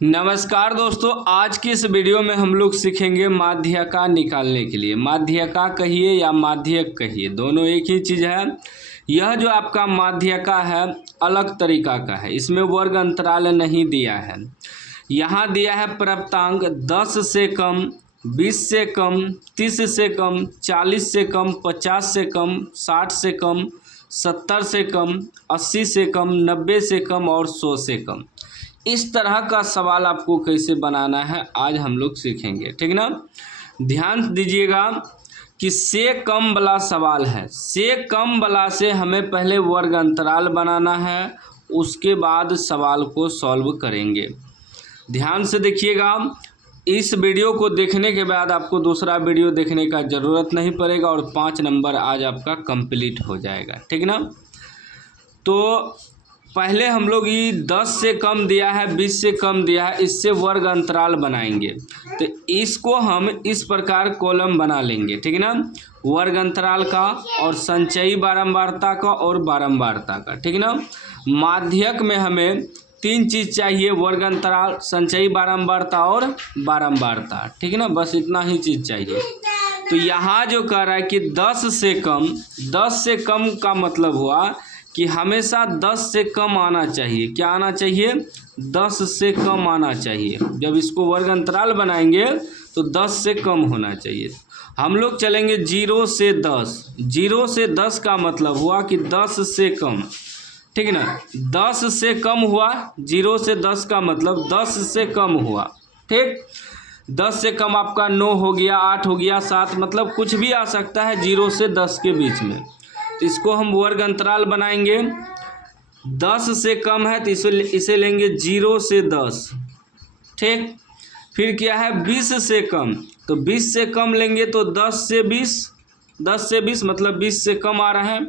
नमस्कार दोस्तों, आज की इस वीडियो में हम लोग सीखेंगे माध्यका निकालने के लिए। माध्यका कहिए या माध्यक कहिए, दोनों एक ही चीज़ है। यह जो आपका माध्यका है अलग तरीका का है, इसमें वर्ग अंतराल नहीं दिया है। यहाँ दिया है प्राप्तांक 10 से कम, 20 से कम, 30 से कम, 40 से कम, 50 से कम, 60 से कम, 70 से कम, 80 से कम, 90 से कम और 100 से कम। इस तरह का सवाल आपको कैसे बनाना है आज हम लोग सीखेंगे, ठीक ना। ध्यान दीजिएगा कि से कम वाला सवाल है। से कम वाला से हमें पहले वर्ग अंतराल बनाना है, उसके बाद सवाल को सॉल्व करेंगे। ध्यान से देखिएगा, इस वीडियो को देखने के बाद आपको दूसरा वीडियो देखने का ज़रूरत नहीं पड़ेगा और 5 नंबर आज आपका कंप्लीट हो जाएगा, ठीक ना। तो पहले हम लोग ये 10 से कम दिया है, 20 से कम दिया है, इससे वर्ग अंतराल बनाएंगे। तो इसको हम इस प्रकार कॉलम बना लेंगे, ठीक ना। वर्ग अंतराल का और संचयी बारंबारता का और बारंबारता का, ठीक ना। माध्यक में हमें 3 चीज़ चाहिए, वर्ग अंतराल, संचयी बारंबारता और बारंबारता, ठीक ना। बस इतना ही चीज़ चाहिए। तो यहाँ जो कह रहा है कि 10 से कम, 10 से कम का मतलब हुआ कि हमेशा 10 से कम आना चाहिए। क्या आना चाहिए? 10 से कम आना चाहिए। जब इसको वर्ग अंतराल बनाएंगे तो 10 से कम होना चाहिए। हम लोग चलेंगे 0 से 10। 0 से 10 का मतलब हुआ कि 10 से कम, ठीक ना। 10 से कम हुआ, 0 से 10 का मतलब 10 से कम हुआ, ठीक। 10 से कम आपका 9 हो गया, 8 हो गया, 7, मतलब कुछ भी आ सकता है 0 से 10 के बीच में। तो इसको हम वर्ग अंतराल बनाएंगे। 10 से कम है तो इसे लेंगे 0 से 10, ठीक। फिर क्या है 20 से कम, तो 20 से कम लेंगे तो 10 से 20, 10 से 20 मतलब 20 से कम आ रहा है।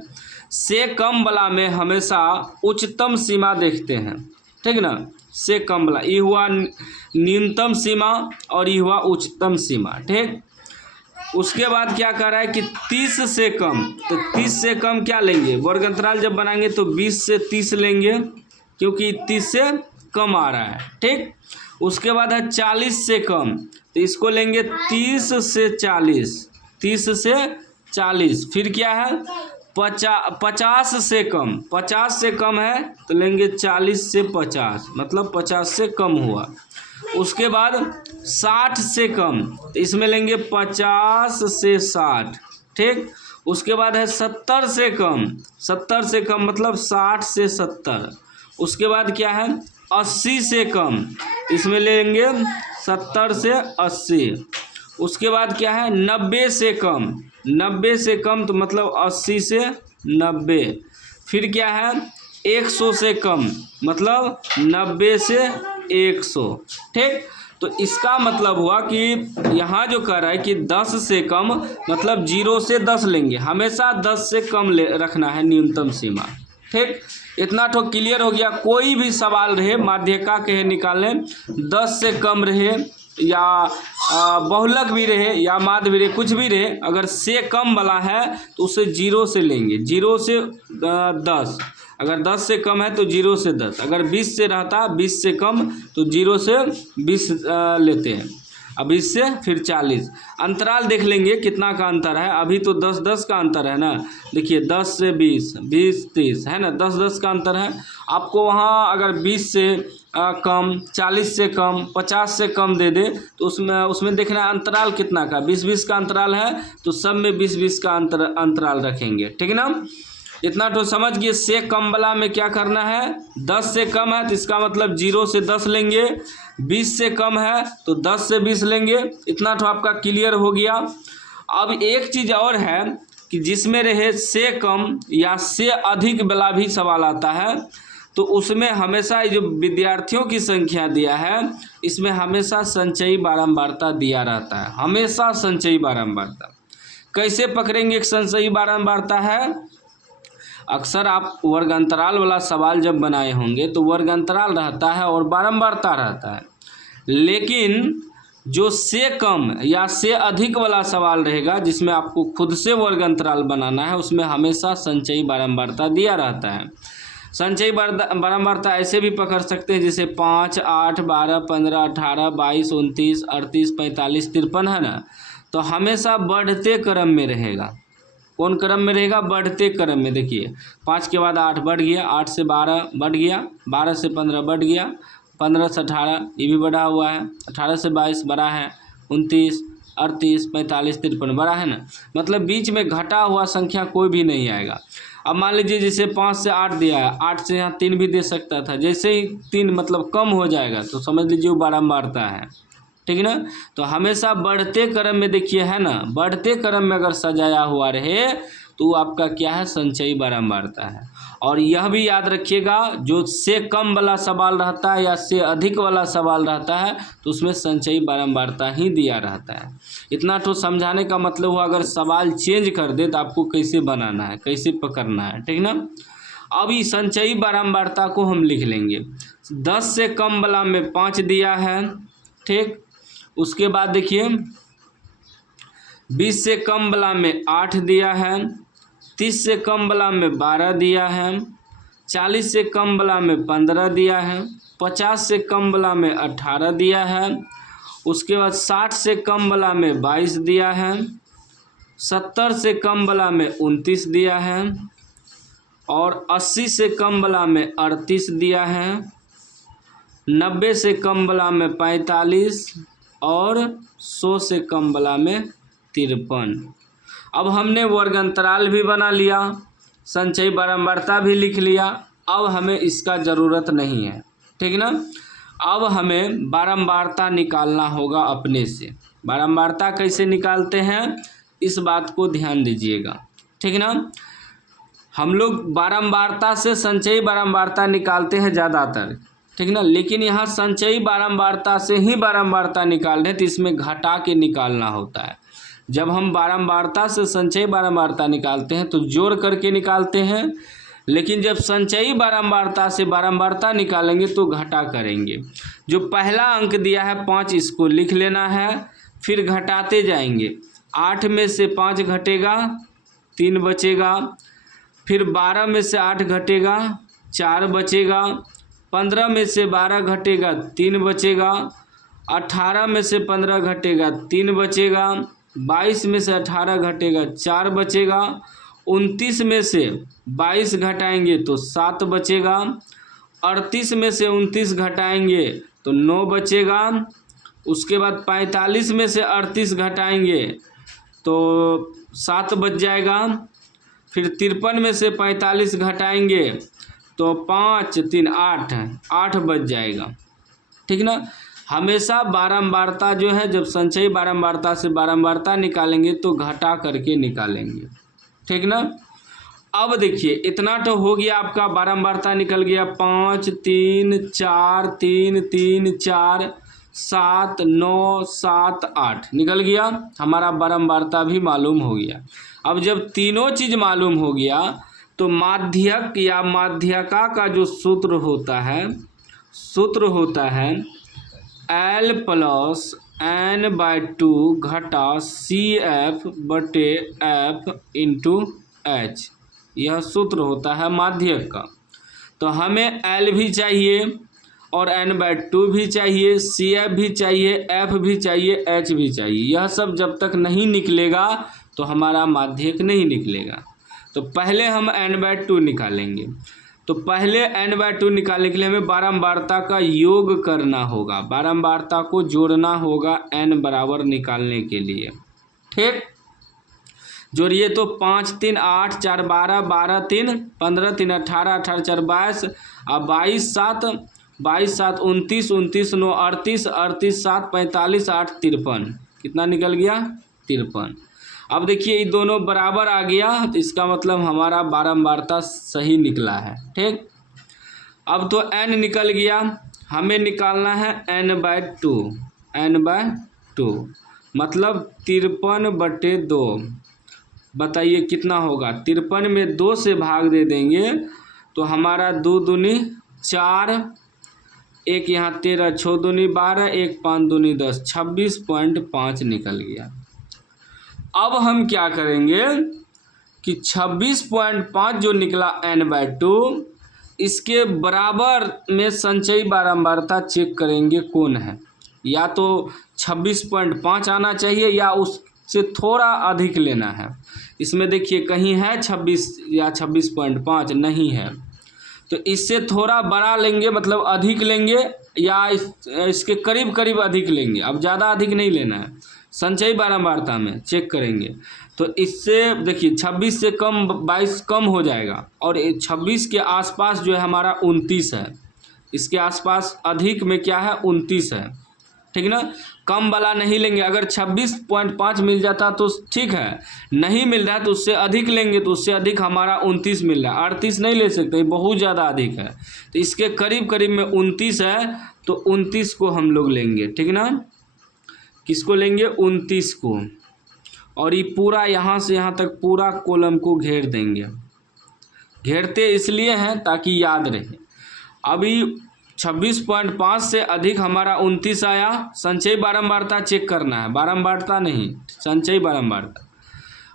से कम वाला में हमेशा उच्चतम सीमा देखते हैं, ठीक ना। से कम वाला ये हुआ न्यूनतम सीमा और ये हुआ उच्चतम सीमा, ठीक। उसके बाद क्या कर रहा है कि 30 से कम, तो 30 से कम क्या लेंगे? वर्ग अंतराल जब बनाएंगे तो 20 से 30 लेंगे, क्योंकि 30 से कम आ रहा है, ठीक। उसके बाद है 40 से कम, तो इसको लेंगे 30 से 40, 30 से 40। फिर क्या है 50 से कम, 50 से कम है तो लेंगे 40 से 50, मतलब 50 से कम हुआ। उसके बाद 60 से कम, तो इसमें लेंगे 50 से 60, ठीक। उसके बाद है 70 से कम, 70 से कम मतलब 60 से 70। उसके बाद क्या है 80 से कम, इसमें लेंगे 70 से 80। उसके बाद क्या है 90 से कम, 90 से कम तो मतलब 80 से 90। फिर क्या है 100 से कम, मतलब 90 से 100, ठीक। तो इसका मतलब हुआ कि यहाँ जो कह रहा है कि 10 से कम मतलब 0 से 10 लेंगे, हमेशा 10 से कम रखना है न्यूनतम सीमा, ठीक। इतना तो क्लियर हो गया। कोई भी सवाल रहे माध्यका के निकालने, 10 से कम रहे या बहुलक भी रहे या माध्य भी रहे, कुछ भी रहे, अगर से कम वाला है तो उसे 0 से लेंगे, 0 से 10। अगर 10 से कम है तो 0 से 10, अगर 20 से रहता 20 से कम तो 0 से 20 लेते हैं। अब इससे फिर 40 अंतराल देख लेंगे कितना का अंतर है। अभी तो 10-10 का अंतर है ना, देखिए 10 से 20, 20-30 है ना, 10-10 का अंतर है। आपको वहाँ अगर 20 से कम, 40 से कम, 50 से कम दे दे तो उसमें देखना है अंतराल कितना का, 20-20 का अंतराल है तो सब में 20-20 का अंतराल रखेंगे, ठीक ना। इतना तो समझ गए। से कम वाला में क्या करना है, 10 से कम है तो इसका मतलब 0 से 10 लेंगे, 20 से कम है तो 10 से 20 लेंगे। इतना तो आपका क्लियर हो गया। अब एक चीज़ और है कि जिसमें रहे से कम या से अधिक वाला भी सवाल आता है, तो उसमें हमेशा जो विद्यार्थियों की संख्या दिया है इसमें हमेशा संचयी बारंबारता दिया रहता है, हमेशा संचयी बारंबारता। कैसे पकड़ेंगे एक संचयी बारंबारता है? अक्सर आप वर्ग अंतराल वाला सवाल जब बनाए होंगे तो वर्ग अंतराल रहता है और बारंबारता रहता है, लेकिन जो से कम या से अधिक वाला सवाल रहेगा जिसमें आपको खुद से वर्ग अंतराल बनाना है उसमें हमेशा संचयी बारंबारता दिया रहता है। संचयी बारंबारता ऐसे भी पकड़ सकते हैं जैसे 5, 8, 12, 15, 18, 22, 29, 38, 45, 53 है ना। तो हमेशा बढ़ते क्रम में रहेगा। कौन क्रम में रहेगा? बढ़ते क्रम में। देखिए 5 के बाद 8 बढ़ गया, 8 से 12 बढ़ गया, 12 से 15 बढ़ गया, 15 से 18 ये भी बढ़ा हुआ है, 18 से 22 बड़ा है, 29, 38, 45, 53 बड़ा है ना। मतलब बीच में घटा हुआ संख्या कोई भी नहीं आएगा। अब मान लीजिए जैसे 5 से 8 दिया है, 8 से यहाँ 3 भी दे सकता था, जैसे ही 3 मतलब कम हो जाएगा तो समझ लीजिए वो बारंबारता है, ठीक ना। तो हमेशा बढ़ते क्रम में देखिए है ना, बढ़ते क्रम में अगर सजाया हुआ रहे तो आपका क्या है? संचयी बारंबारता है। और यह भी याद रखिएगा जो से कम वाला सवाल रहता है या से अधिक वाला सवाल रहता है तो उसमें संचयी बारंबारता ही दिया रहता है। इतना तो समझाने का मतलब हुआ अगर सवाल चेंज कर दे तो आपको कैसे बनाना है, कैसे पकड़ना है, ठीक ना। अब इस संचयी बारंबारता को हम लिख लेंगे। 10 से कम वाला में 5 दिया है, ठीक। उसके बाद देखिए 20 से कम वाला में 8 दिया है, 30 से कम वाला में 12 दिया है, 40 से कम वाला में 15 दिया है, 50 से कम वाला में 18 दिया है, उसके बाद 60 से कम वाला में 22 दिया है, 70 से कम वाला में 29 दिया है, और 80 से कम वाला में 38 दिया है, 90 से कम वाला में 45 और 100 से कम वाला में 53। अब हमने वर्ग अंतराल भी बना लिया, संचयी बारंबारता भी लिख लिया। अब हमें इसका ज़रूरत नहीं है, ठीक ना। अब हमें बारंबारता निकालना होगा अपने से। बारंबारता कैसे निकालते हैं इस बात को ध्यान दीजिएगा, ठीक ना। हम लोग बारंबारता से संचयी बारंबारता निकालते हैं ज़्यादातर, ठीक ना। लेकिन यहाँ संचयी बारंबारता से ही बारंबारता निकाल रहे हैं तो इसमें घटा के निकालना होता है। जब हम बारंबारता से संचयी बारंबारता निकालते हैं तो जोड़ करके निकालते हैं, लेकिन जब संचयी बारंबारता से बारंबारता निकालेंगे तो घटा करेंगे। जो पहला अंक दिया है 5 इसको लिख लेना है, फिर घटाते जाएंगे। 8 में से 5 घटेगा 3 बचेगा, फिर 12 में से 8 घटेगा 4 बचेगा, 15 में से 12 घटेगा 3 बचेगा, 18 में से 15 घटेगा 3 बचेगा, 22 में से 18 घटेगा 4 बचेगा, 29 में से 22 घटाएंगे तो 7 बचेगा, 38 में से 29 घटाएंगे तो 9 बचेगा, उसके बाद 45 में से 38 घटाएंगे तो 7 बच जाएगा, फिर 53 में से 45 घटाएंगे तो 5 3 8 बच जाएगा, ठीक ना। हमेशा बारंबारता जो है जब संचयी बारंबारता से बारंबारता निकालेंगे तो घटा करके निकालेंगे, ठीक ना। अब देखिए इतना तो हो गया, आपका बारंबारता निकल गया 5 3 4 3 3 4 7 9 7 8 निकल गया, हमारा बारंबारता भी मालूम हो गया। अब जब तीनों चीज़ मालूम हो गया तो माध्यक या माध्यका का जो सूत्र होता है L प्लस n/2 घटा CF/F इंटू H, यह सूत्र होता है माध्यक का। तो हमें L भी चाहिए और n/2 भी चाहिए, CF भी चाहिए, F भी चाहिए, H भी चाहिए। यह सब जब तक नहीं निकलेगा तो हमारा माध्यक नहीं निकलेगा। तो पहले हम n/2 निकालेंगे। तो पहले n/2 निकालने के लिए हमें बारंबारता का योग करना होगा, बारंबारता को जोड़ना होगा n बराबर निकालने के लिए, ठीक। जोड़िए तो 5 3 8 4 12 12 3 15 3 18 18 4 22 और 22 7 22 7 29 29 9 38 38 7 45 8 53, कितना निकल गया? 53। अब देखिए ये दोनों बराबर आ गया तो इसका मतलब हमारा बारंबारता सही निकला है, ठीक। अब तो n निकल गया, हमें निकालना है n/2, n/2 मतलब 53/2। बताइए कितना होगा? 53 में 2 से भाग दे देंगे तो हमारा 2 दूनी 4, एक यहाँ 13, 6 दूनी 12, 1 5 दूनी 10, 26.5 निकल गया। अब हम क्या करेंगे कि 26.5 जो निकला n/2 इसके बराबर में संचयी बारंबारता चेक करेंगे कौन है। या तो 26.5 आना चाहिए या उससे थोड़ा अधिक लेना है। इसमें देखिए कहीं है 26 या 26.5 नहीं है, तो इससे थोड़ा बड़ा लेंगे मतलब अधिक लेंगे या इसके करीब करीब अधिक लेंगे। अब ज़्यादा अधिक नहीं लेना है, संचयी बारंबारता में चेक करेंगे। तो इससे देखिए 26 से कम 22 कम हो जाएगा और 26 के आसपास जो है हमारा 29 है। इसके आसपास अधिक में क्या है 29 है, ठीक ना। कम वाला नहीं लेंगे। अगर 26.5 मिल जाता तो ठीक है, नहीं मिल रहा है तो उससे अधिक लेंगे। तो उससे अधिक हमारा 29 मिल रहा है, 38 नहीं ले सकते, बहुत ज़्यादा अधिक है। तो इसके करीब करीब में 29 है, तो 29 को हम लोग लेंगे, ठीक ना। किसको लेंगे 29 को। और ये पूरा यहाँ से यहाँ तक पूरा कॉलम को घेर देंगे। घेरते इसलिए हैं ताकि याद रहे। अभी 26.5 से अधिक हमारा 29 आया। संचयी बारंबारता चेक करना है, बारंबारता नहीं, संचयी बारंबारता।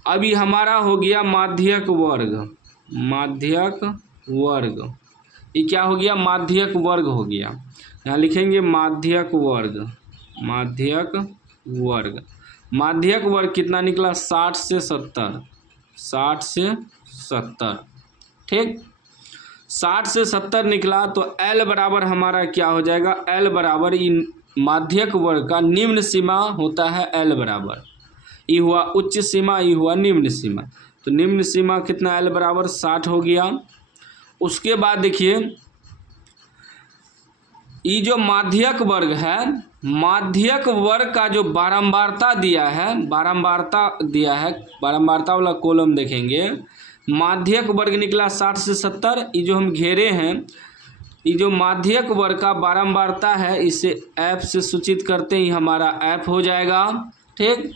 अभी हमारा हो गया माध्यक वर्ग। माध्यक वर्ग ये क्या हो गया, माध्यक वर्ग हो गया। यहाँ लिखेंगे माध्यक वर्ग। माध्यक वर्ग, माध्यक वर्ग कितना निकला 60 से 70। 60 से 70, ठीक। 60 से 70 निकला तो L बराबर हमारा क्या हो जाएगा, L बराबर इन माध्यक वर्ग का निम्न सीमा होता है L बराबर। ये हुआ उच्च सीमा, ये हुआ निम्न सीमा। तो निम्न सीमा कितना L बराबर 60 हो गया। उसके बाद देखिए ये जो माध्यक वर्ग है, माध्यक वर्ग का जो बारंबारता दिया है, बारंबारता दिया है, बारंबारता वाला कॉलम देखेंगे। माध्यक वर्ग निकला 60 से 70। ये जो हम घेरे हैं, ये जो माध्यक वर्ग का बारंबारता है इसे F से सूचित करते ही हमारा F हो जाएगा, ठीक।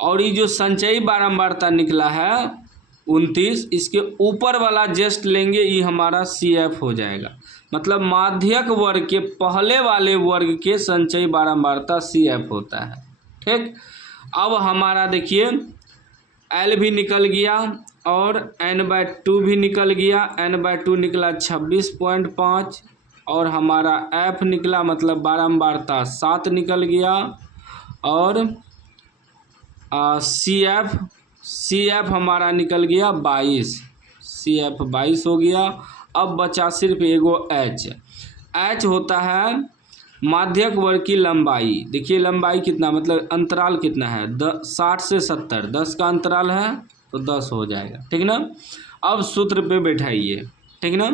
और ये जो संचयी बारंबारता निकला है 29, इसके ऊपर वाला जस्ट लेंगे, ये हमारा CF हो जाएगा। मतलब माध्यक वर्ग के पहले वाले वर्ग के संचयी बारंबारता CF होता है, ठीक। अब हमारा देखिए L भी निकल गया और n/2 भी निकल गया। n/2 निकला 26.5 और हमारा F निकला मतलब बारंबारता 7 निकल गया। और CF हमारा निकल गया 22। CF 22 हो गया। अब बचा सिर्फ एगो H होता है माध्यक वर्ग की लंबाई। देखिए लंबाई कितना मतलब अंतराल कितना है 60 से 70, 10 का अंतराल है तो 10 हो जाएगा, ठीक ना। अब सूत्र पे बैठाइए, ठीक ना।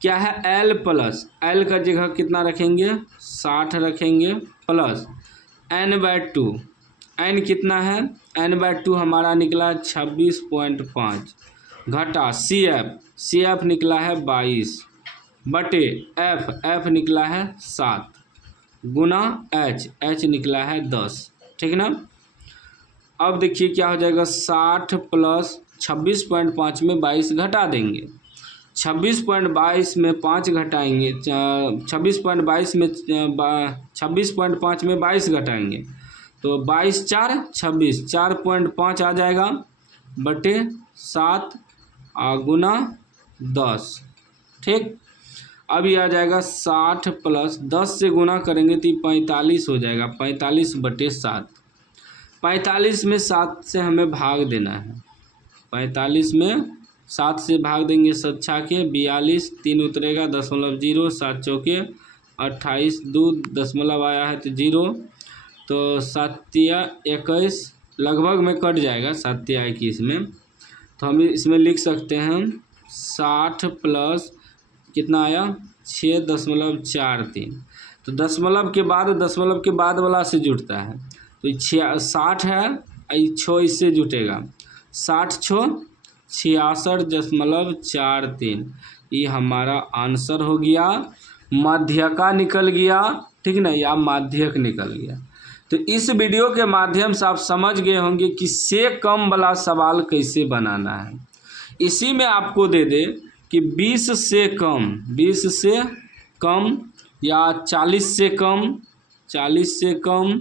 क्या है L प्लस, L का जगह कितना रखेंगे 60 रखेंगे, प्लस n/2। n कितना है, n/2 हमारा निकला 26.5 घटा CF निकला है 22 बटे F निकला है 7 गुना H निकला है 10, ठीक ना। अब देखिए क्या हो जाएगा 60 प्लस 26.5 में 22 घटा देंगे। 26.22 में 5 घटाएंगे, 26.22 में 26.5 में 22 घटाएंगे तो 22 4 26, 4.5 आ जाएगा बटे 7 गुना 10, ठीक। अभी आ जाएगा 60 प्लस 10 से गुना करेंगे तो 45 हो जाएगा, 45 बटे 7। 45 में 7 से हमें भाग देना है। 45 में 7 से भाग देंगे 7 छाके 42, 3 उतरेगा 0.0, 7 चौके 28, 2 दशमलव आया है तो 0, तो 7 या 21 लगभग में कट जाएगा 7 या 21 में। तो हम इसमें लिख सकते हैं 60 प्लस कितना आया 6.43। तो दशमलव के बाद वाला से जुड़ता है तो 60 है, 6 इससे जुटेगा 60 6 66.43। ये हमारा आंसर हो गया, माध्यका निकल गया, ठीक ना, या माध्यक निकल गया। तो इस वीडियो के माध्यम से आप समझ गए होंगे कि से कम वाला सवाल कैसे बनाना है। इसी में आपको दे दे कि 20 से कम या 40 से कम, 40 से कम,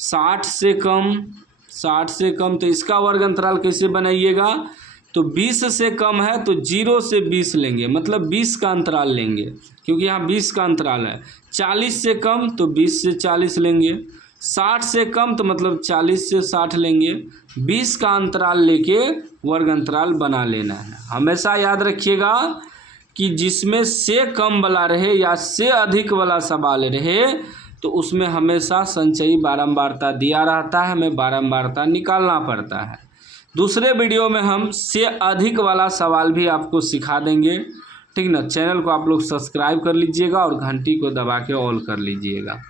60 से कम, 60 से कम, तो इसका वर्ग अंतराल कैसे बनाइएगा तो 20 से कम है तो 0 से 20 लेंगे, मतलब 20 का अंतराल लेंगे, क्योंकि यहाँ 20 का अंतराल है। 40 से कम तो 20 से 40 लेंगे। 60 से कम तो मतलब 40 से 60 लेंगे। 20 का अंतराल लेके वर्ग अंतराल बना लेना है। हमेशा याद रखिएगा कि जिसमें से कम वाला रहे या से अधिक वाला सवाल रहे तो उसमें हमेशा संचयी बारंबारता दिया रहता है, हमें बारंबारता निकालना पड़ता है। दूसरे वीडियो में हम से अधिक वाला सवाल भी आपको सिखा देंगे, ठीक ना। चैनल को आप लोग सब्सक्राइब कर लीजिएगा और घंटी को दबा के ऑल कर लीजिएगा।